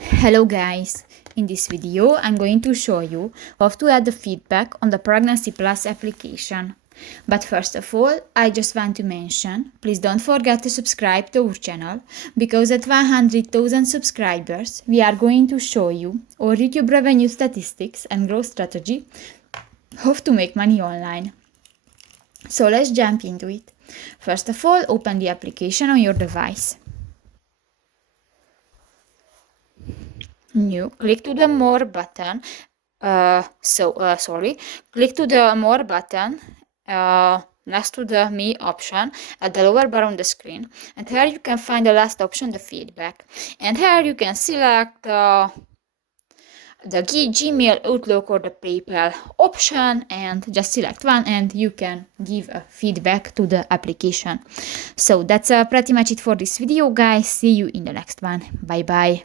Hello guys, in this video I'm going to show you how to add the feedback on the Pregnancy Plus application. But first of all, I just want to mention, please don't forget to subscribe to our channel, because at 100,000 subscribers we are going to show you our YouTube revenue statistics and growth strategy, how to make money online. So let's jump into it. First of all, open the application on your device. New, click to the more button. Click to the more button next to the me option at the lower bar on the screen, and here you can find the last option, the feedback, and here you can select the Gmail, Outlook or the PayPal option, and just select one and you can give a feedback to the application. So that's pretty much it for this video, guys. See you in the next one. Bye bye.